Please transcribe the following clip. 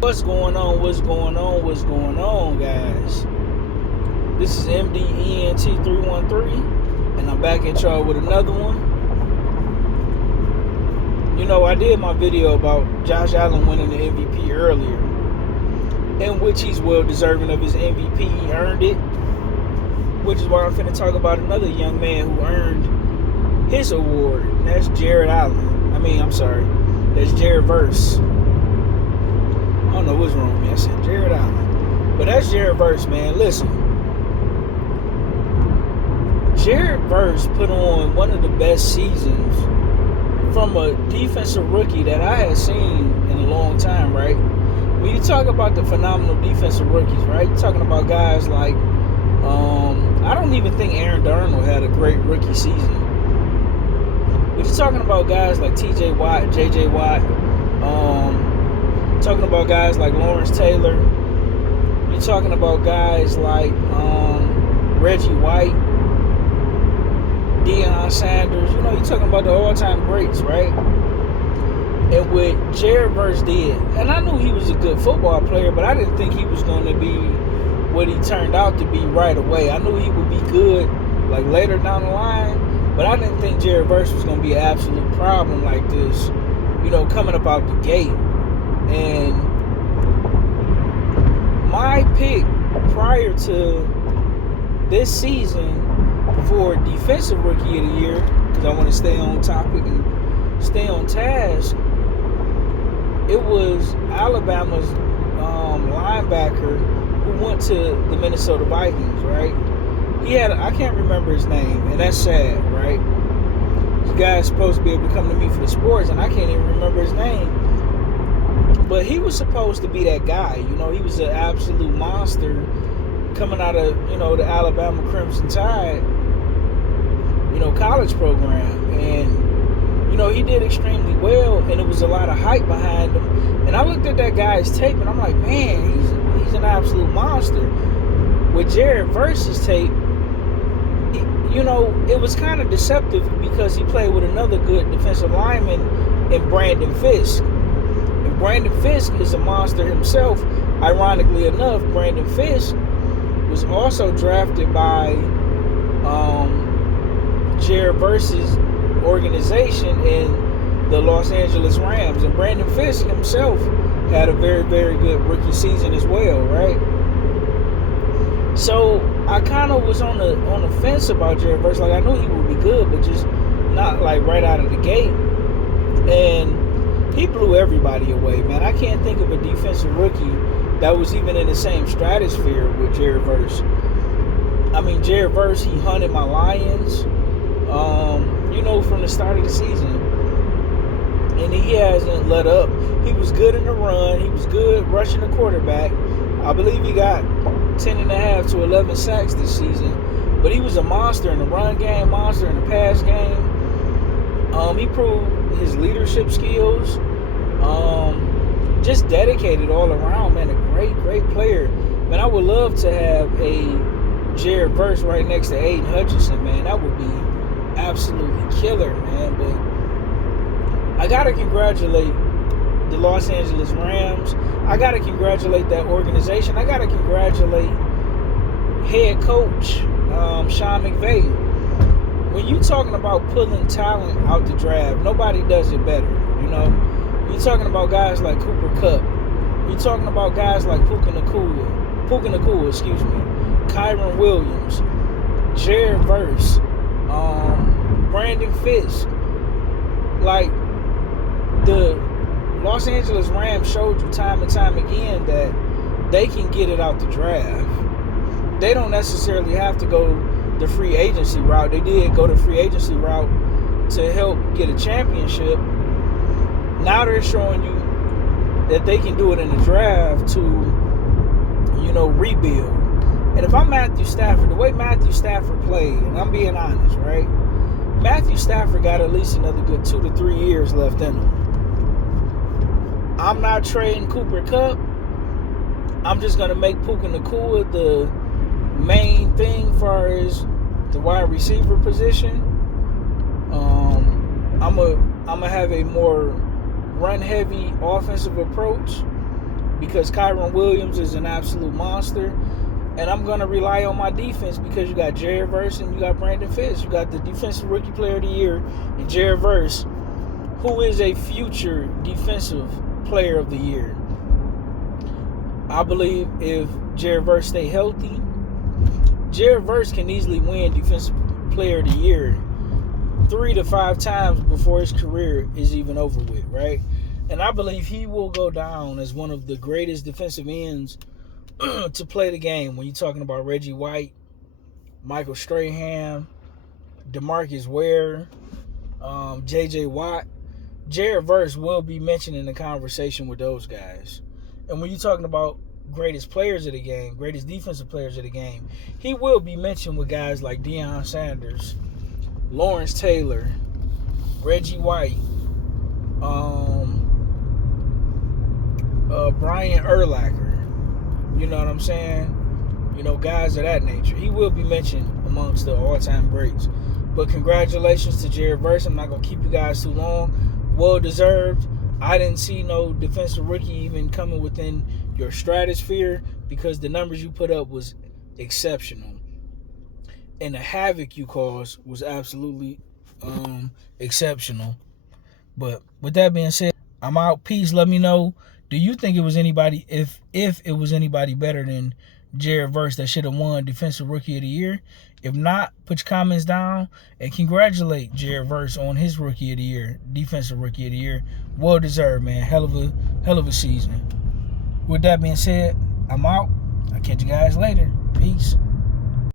What's going on? What's going on? What's going on, guys? This is MDENT313, and I'm back at y'all with another one. You know, I did my video about Josh Allen winning the MVP earlier, in which he's well deserving of his MVP. He earned it, which is why I'm finna talk about another young man who earned his award, and that's Jared Allen. That's Jared Verse. I don't know what's wrong with me. I said Jared Allen. But that's Jared Verse, man. Listen. Jared Verse put on one of the best seasons from a defensive rookie that I had seen in a long time, right? When you talk about the phenomenal defensive rookies, right? You're talking about guys like, I don't even think Aaron Darnold had a great rookie season. But you're talking about guys like TJ Watt, JJ Watt, talking about guys like Lawrence Taylor. You're talking about guys like Reggie White, Deion Sanders. You know, you're talking about the all-time greats, right? And what Jared Verse did, and I knew he was a good football player, but I didn't think he was going to be what he turned out to be right away. I knew he would be good like later down the line, but I didn't think Jared Verse was going to be an absolute problem like this, you know, coming up out the gate. And my pick prior to this season for Defensive Rookie of the Year, because I want to stay on topic and stay on task, it was Alabama's linebacker who went to the Minnesota Vikings, right? I can't remember his name, and that's sad, right? This guy's supposed to be able to come to me for the sports, and I can't even remember his name. But he was supposed to be that guy. You know, he was an absolute monster coming out of, you know, the Alabama Crimson Tide, you know, college program. And, you know, he did extremely well, and there was a lot of hype behind him. And I looked at that guy's tape, and I'm like, man, he's an absolute monster. With Jared Verse's tape, you know, it was kind of deceptive because he played with another good defensive lineman in Brandon Fisk. And Brandon Fisk is a monster himself. Ironically enough, Brandon Fisk was also drafted by Jared Verse's organization in the Los Angeles Rams. And Brandon Fisk himself had a very, very good rookie season as well, right? So I kind of was on the fence about Jared Verse. Like, I knew he would be good, but just not like right out of the gate. And he blew everybody away, man. I can't think of a defensive rookie that was even in the same stratosphere with Jared Verse. I mean, Jared Verse, he hunted my Lions, you know, from the start of the season. And he hasn't let up. He was good in the run. He was good rushing the quarterback. I believe he got 10.5 to 11 sacks this season. But he was a monster in the run game, monster in the pass game. He proved his leadership skills. Just dedicated all around, man. A great, great player. Man, I would love to have a Jared Verse right next to Aiden Hutchinson, man. That would be absolutely killer, man. But I got to congratulate the Los Angeles Rams. I got to congratulate that organization. I got to congratulate head coach Sean McVay. When you're talking about pulling talent out the draft, nobody does it better, you know? You're talking about guys like Cooper Kupp. You're talking about guys like Puka Nacua, Kyron Williams, Jared Verse, Brandon Fisk. Like, the Los Angeles Rams showed you time and time again that they can get it out the draft. They don't necessarily have to go the free agency route. They did go the free agency route to help get a championship. Now they're showing you that they can do it in the draft to, you know, rebuild. And if I'm Matthew Stafford, the way Matthew Stafford played, and I'm being honest, right? Matthew Stafford got at least another good 2 to 3 years left in him. I'm not trading Cooper Kupp. I'm just going to make Puka Nacua the main thing for his the wide receiver position. I'm gonna have a more run-heavy offensive approach, because Kyron Williams is an absolute monster. And I'm going to rely on my defense because you got Jared Verse and you got Brandon Fitz. You got the Defensive Rookie Player of the Year and Jared Verse, who is a future Defensive Player of the Year. I believe if Jared Verse stay healthy, Jared Verse can easily win Defensive Player of the Year 3 to 5 times before his career is even over with, right? And I believe he will go down as one of the greatest defensive ends to play the game. When you're talking about Reggie White, Michael Strahan, DeMarcus Ware, J.J. Watt, Jared Verse will be mentioned in the conversation with those guys. And when you're talking about greatest players of the game, greatest defensive players of the game, he will be mentioned with guys like Deion Sanders, Lawrence Taylor, Reggie White, Brian Urlacher. You know what I'm saying? You know, guys of that nature. He will be mentioned amongst the all-time greats. But congratulations to Jared Verse. I'm not going to keep you guys too long. Well deserved. I didn't see no defensive rookie even coming within your stratosphere because the numbers you put up was exceptional. And the havoc you caused was absolutely exceptional. But with that being said, I'm out. Peace. Let me know. Do you think it was anybody, if it was anybody better than Jared Verse that should have won Defensive Rookie of the Year? If not, put your comments down and congratulate Jared Verse on his Rookie of the Year, Defensive Rookie of the Year. Well deserved, man. Hell of a season. With that being said, I'm out. I'll catch you guys later. Peace.